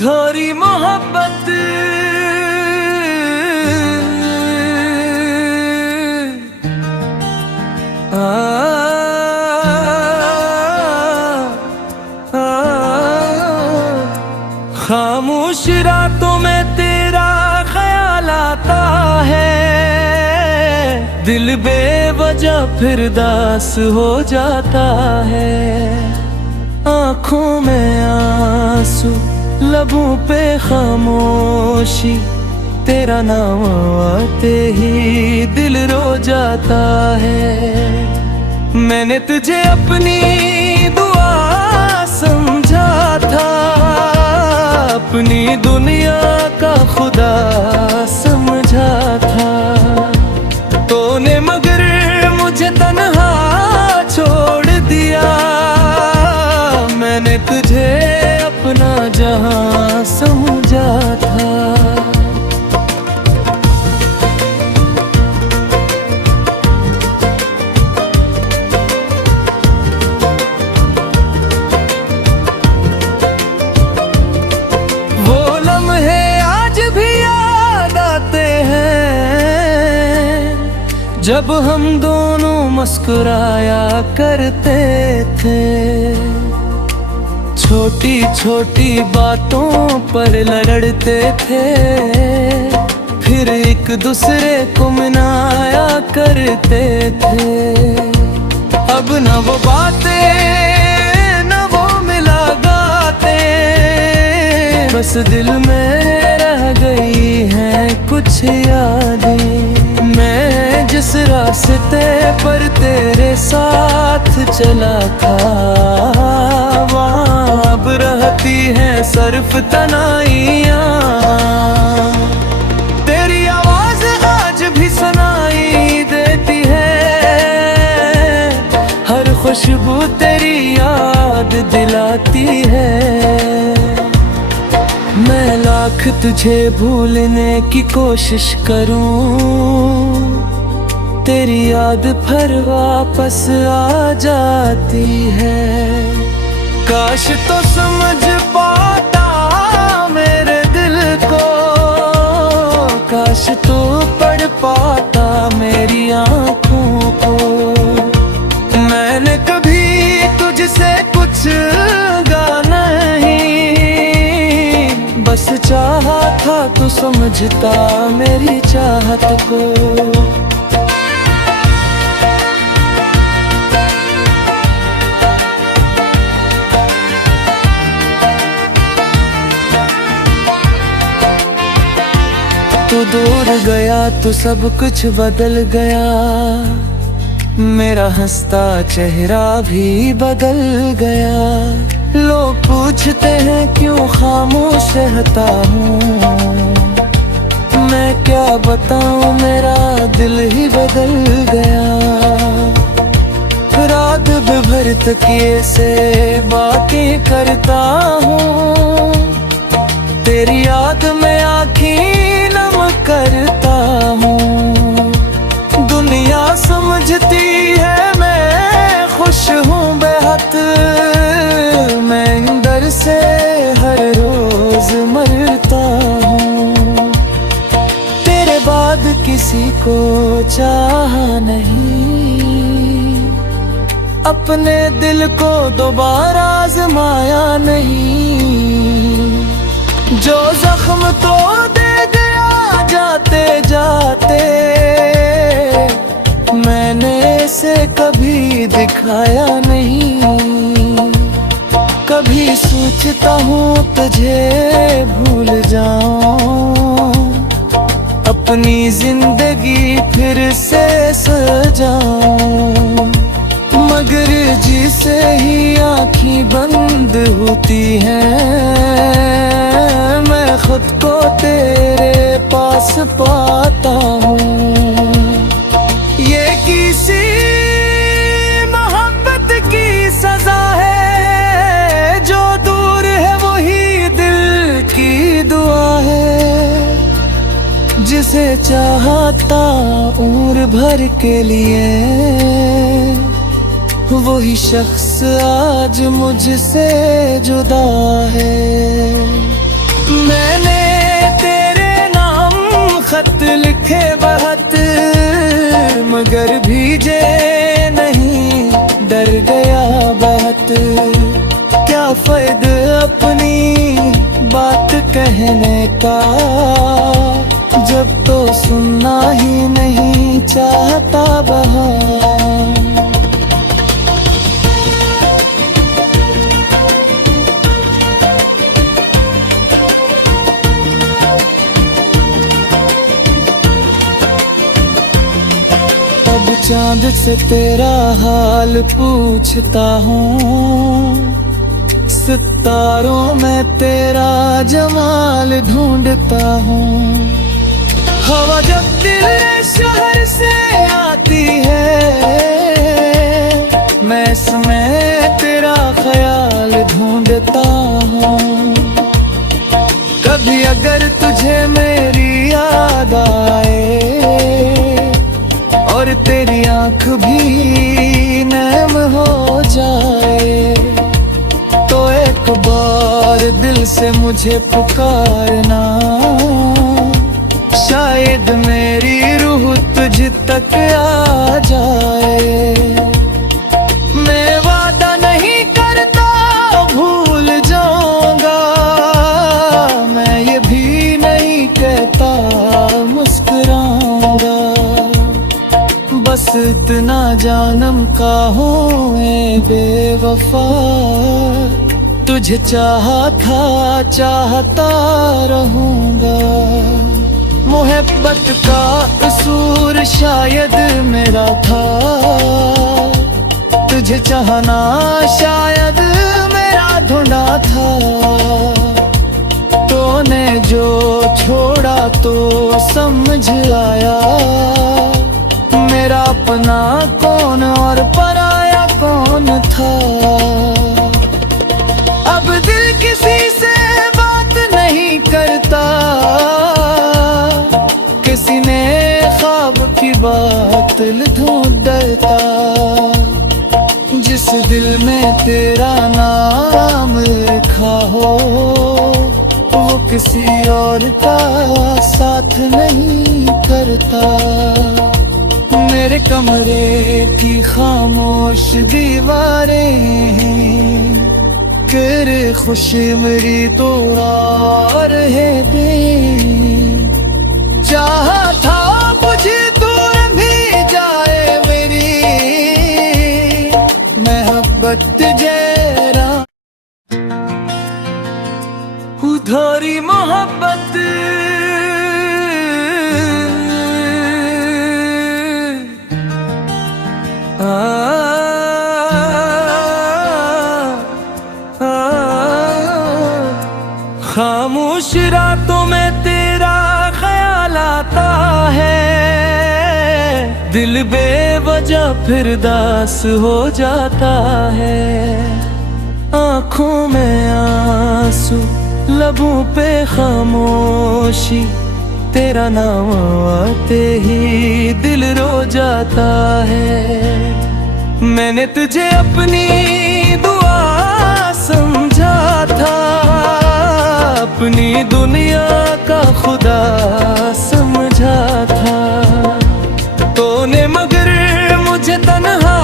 थोड़ी मोहब्बत आ, आ, खामोश रातों में तेरा ख्याल आता है, दिल बेवजह फिर दास हो जाता है। आँखों में आंसू, लबों पे खामोशी, तेरा नाम आते ही दिल रो जाता है। मैंने तुझे अपनी दुआ समझा था, अपनी दुनिया का खुदा समझा था। तूने मगर मुझे तन्हा छोड़ दिया, मैंने तुझे अपना जहां समझा था। वो लम्हे आज भी याद आते हैं, जब हम दोनों मुस्कुराया करते थे। छोटी छोटी बातों पर लड़ते थे, फिर एक दूसरे को मनाया करते थे। अब न वो बातें न वो मुलाकातें, बस दिल में रह गई हैं कुछ यादें। मैं जिस रास्ते पर तेरे साथ चला था, वहाँ अब रहती हैं सिर्फ तन्हाइयाँ। तेरी आवाज आज भी सुनाई देती है, हर खुशबू तेरी याद दिलाती है। मैं लाख तुझे भूलने की कोशिश करूं, तेरी याद फिर वापस आ जाती है। काश तो समझ पाता मेरे दिल को, काश तो पढ़ पाता मेरी आँखों को। मैंने कभी तुझसे कुछ गाना नहीं, बस चाहा था तू समझता मेरी चाहत को। तू दूर गया तो सब कुछ बदल गया, मेरा हंसता चेहरा भी बदल गया। लोग पूछते हैं क्यों खामोश रहता हूँ, मैं क्या बताऊँ मेरा दिल ही बदल गया। रात भर तकिए से बातें करता हूँ, तेरी याद में आँखें नम करता हूँ। दुनिया समझती है मैं खुश हूँ बेहद, मैं अंदर से हर रोज मरता हूँ। तेरे बाद किसी को चाहा नहीं, अपने दिल को दोबारा आजमाया नहीं। जो जख्म तो दे गया जाते जाते, मैंने इसे कभी दिखाया नहीं। कभी सोचता हूँ तुझे भूल जाऊं, अपनी जिंदगी फिर से सजाऊं। मगर जिसे ही आँखें बंद होती हैं, मैं खुद को तेरे पास पाता हूँ। ये किसी मोहब्बत की सजा है, जो दूर है वही दिल की दुआ है। जिसे चाहता उम्र भर के लिए, वही शख्स आज मुझसे जुदा है। देखे बहुत, मगर भीजे नहीं, डर गया बहुत। क्या फायदा अपनी बात कहने का, जब तो सुनना ही नहीं चाहता बहार। अब चांद से तेरा हाल पूछता हूँ, सितारों में तेरा जमाल ढूंढता हूँ। हवा जब दिल शहर से आती है, मैं इसमें तेरा ख्याल ढूंढता हूँ। कभी अगर तुझे मेरी याद आए और तेरी आँख भी नम हो जाए, तो एक बार दिल से मुझे पुकारना, शायद मेरी रूह तुझ तक आ जाए। मैं वादा नहीं करता भूल जाऊंगा, मैं ये भी नहीं कहता मुस्कुराऊंगा। बस इतना जानम का हूँ मैं बेवफा, तुझे चाहा था चाहता रहूंगा। मोहब्बत का कसूर शायद मेरा था, तुझे चाहना शायद मेरा ढूंढा था। तूने जो छोड़ा तो समझ आया, मेरा अपना कौन और पराया कौन था। अब दिल किसी से बात नहीं करता, किसी ने ख्वाब की बात ढूंढ डरता। जिस दिल में तेरा नाम लिखा हो, वो किसी और का साथ नहीं करता। मेरे कमरे की खामोश दीवारें हैं, तेरे खुशी मेरी तो रहे दे। चाहा था मुझे दूर भी जाए मेरी मोहब्बत जरा, उधारी मोहब्बत खामोश रातों में तेरा ख्याल आता है, दिल बेवजह फिर दास हो जाता है। आँखों में आंसू, लबों पे खामोशी, तेरा नाम आते ही दिल रो जाता है। मैंने तुझे अपनी दुआ समझा था, अपनी दुनिया का खुदा समझा था। तूने मगर मुझे तन्हा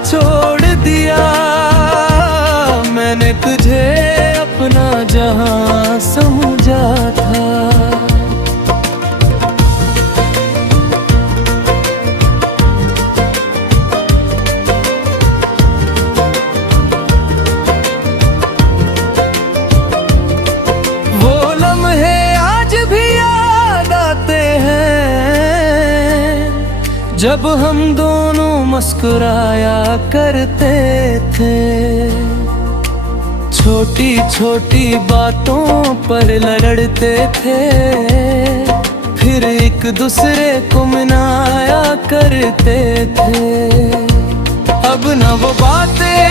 छोड़ दिया, मैंने तुझे अपना जहां समझा था। जब हम दोनों मुस्कुराया करते थे, छोटी छोटी बातों पर लड़ते थे, फिर एक दूसरे को मनाया करते थे। अब न वो बातें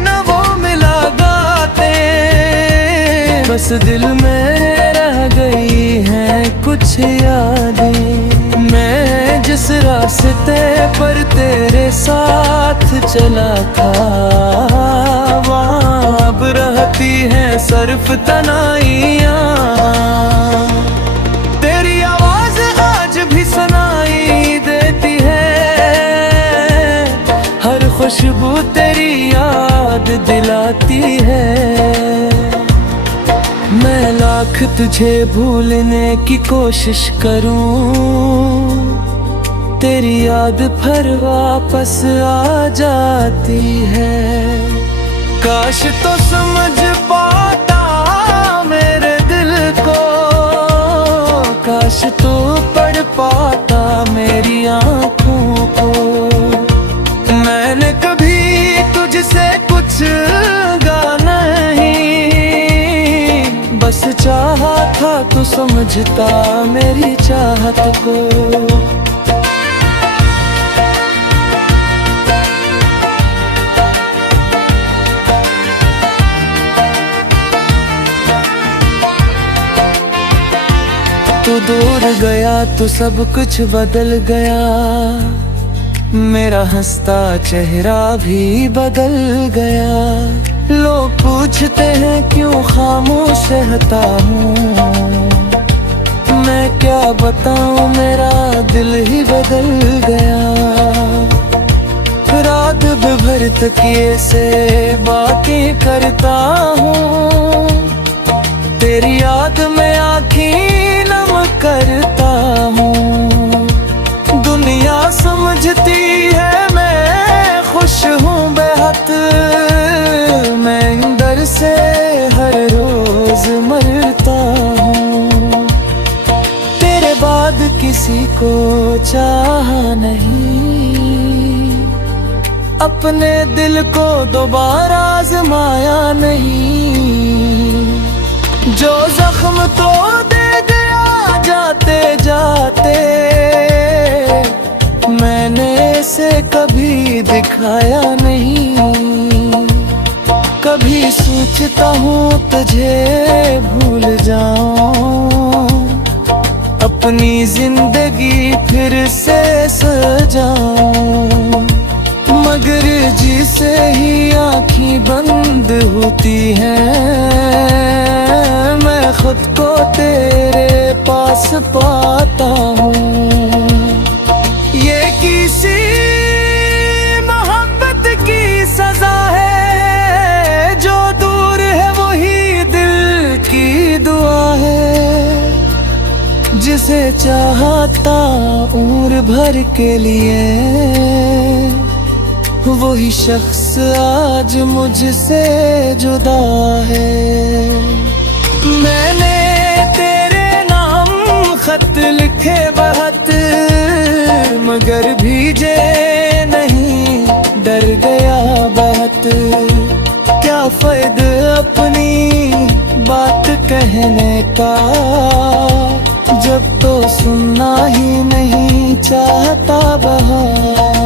न वो मुलाकातें, बस दिल में रह गई हैं कुछ यादें। मैं जिस रास्ते पर तेरे साथ चला था, वहाँ अब रहती हैं सिर्फ तन्हाइयाँ। तेरी आवाज़ खुशबू तेरी याद दिलाती है। मैं लाख तुझे भूलने की कोशिश करूं, तेरी याद फिर वापस आ जाती है। काश तो समझ पाता मेरे दिल को, काश तो पढ़ पाता मेरी आँखों को। मैंने कभी तुझसे कुछ गाना नहीं, बस चाहा था तू समझता मेरी चाहत को। तू दूर गया तो सब कुछ बदल गया, मेरा हंसता चेहरा भी बदल गया। लोग पूछते हैं क्यों खामोश रहता हूँ, मैं क्या बताऊँ मेरा दिल ही बदल गया। रात भर तकिए से बातें करता हूँ, तेरी याद में आँखें नम करता हूँ। दुनिया समझती है मैं खुश हूँ बेहद, मैं अंदर से हर रोज मरता हूँ। तेरे बाद किसी को चाहा नहीं, अपने दिल को दोबारा आजमाया नहीं। जो जख्म तो दे गया जाते जाते, मैंने इसे कभी दिखाया नहीं। कभी सोचता हूँ तुझे भूल जाऊं, अपनी जिंदगी फिर से सजाऊं। मगर जिसे ही आँखें बंद होती हैं, मैं खुद को तेरे पास पाता हूँ। ये किसी मोहब्बत की सजा है, जो दूर है वही दिल की दुआ है। जिसे चाहता उम्र भर के लिए, वही शख्स आज मुझसे जुदा है। मैंने तेरे नाम खत लिखे बहुत, मगर भीजे नहीं, डर गया बहुत। क्या फायदा अपनी बात कहने का, जब तो सुनना ही नहीं चाहता बहार।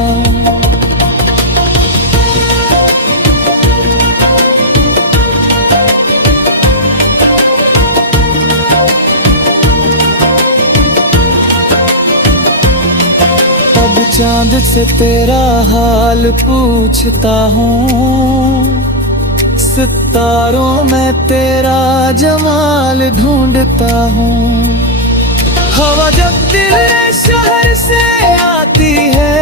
चांद से तेरा हाल पूछता हूँ, सितारों में तेरा जमाल ढूंढता हूँ। हवा जब दिल शहर से आती है,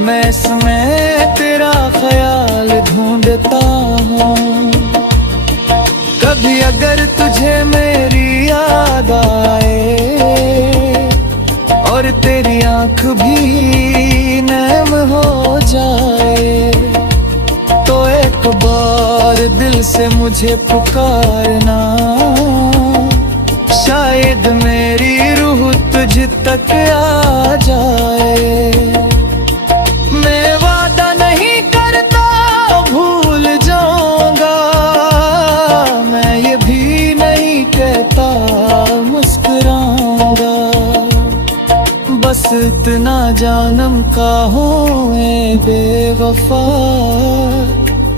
मैं इसमें तेरा ख्याल ढूंढता हूँ। कभी अगर तुझे मेरी याद आए, और तेरी आँख भी नम हो जाए, तो एक बार दिल से मुझे पुकारना। शायद मेरी रूह तुझ तक आ जाए। मैं वादा नहीं करता भूल जाऊंगा, मैं ये भी नहीं कहता मुस्कुराऊंगा। बस इतना जानम का हूँ मैं बेवफा,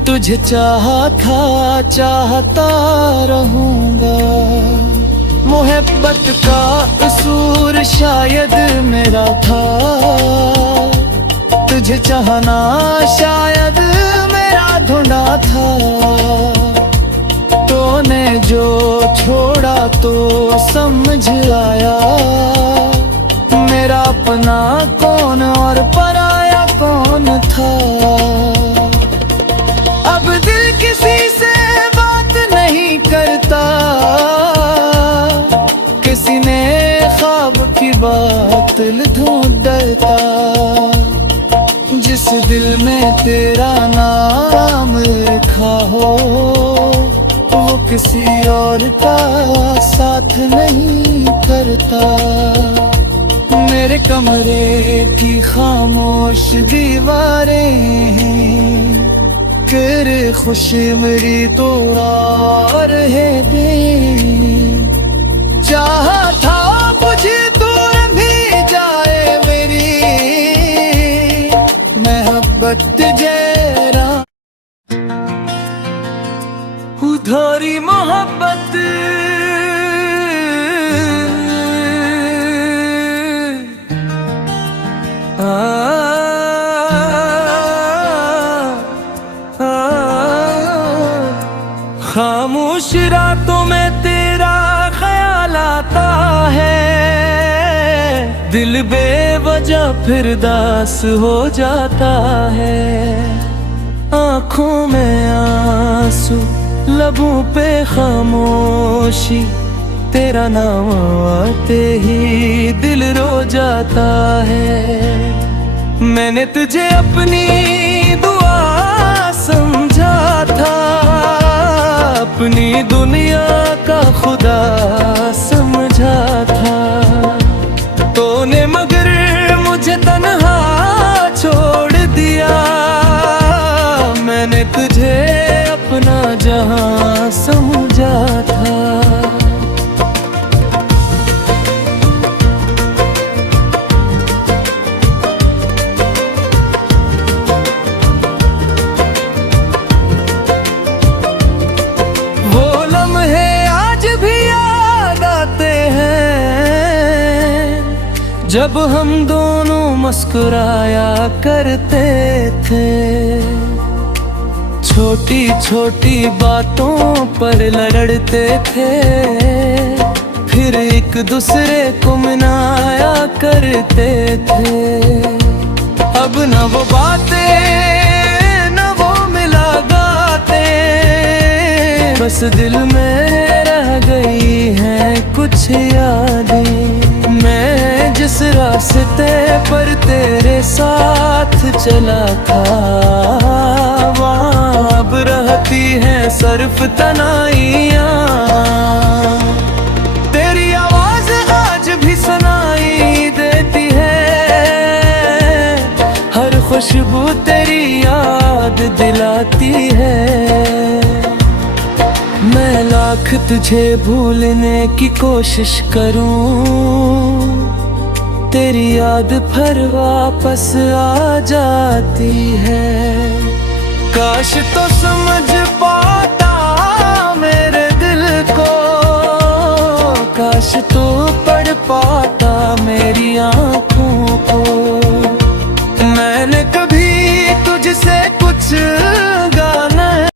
तुझे चाहा था चाहता रहूँगा। मोहब्बत का कसूर शायद मेरा था, तुझे चाहना शायद मेरा ढूंढा था। तूने जो छोड़ा तो समझ आया, मेरा अपना कौन और पराया कौन तेरा नाम लिखा हो, वो किसी और का साथ नहीं करता। मेरे कमरे की खामोश दीवारें हैं, तेरे खुशी मेरी तो रहे दे। चाहा था मुझे दूर भी जाए मेरी मोहब्बत जरा, उधारी मोहब्बत खामोश रातों में तेरा ख्याल आता है, दिल बेवजह फिर दास हो जाता है। आँखों में आंसू, लबों पे खामोशी, तेरा नाम आते ही दिल रो जाता है। मैंने तुझे अपनी दुआ समझा था, अपनी दुनिया का खुदा समझा था। तूने मगर मुझे तन्हा छोड़ दिया, मैंने तुझे अपना जहां समझा था। जब हम दोनों मुस्कुराया करते थे, छोटी छोटी बातों पर लड़ते थे, फिर एक दूसरे को मनाया करते थे। अब न वो बातें न वो मुलाकातें, बस दिल में रह गई हैं कुछ यादें। मैं जिस रास्ते पर तेरे साथ चला था, वहाँ अब रहती हैं सिर्फ तन्हाइयाँ। तेरी आवाज आज भी सुनाई देती है, हर खुशबू तेरी याद दिलाती है। मैं लाख तुझे भूलने की कोशिश करूं, तेरी याद फिर वापस आ जाती है। काश तो समझ पाता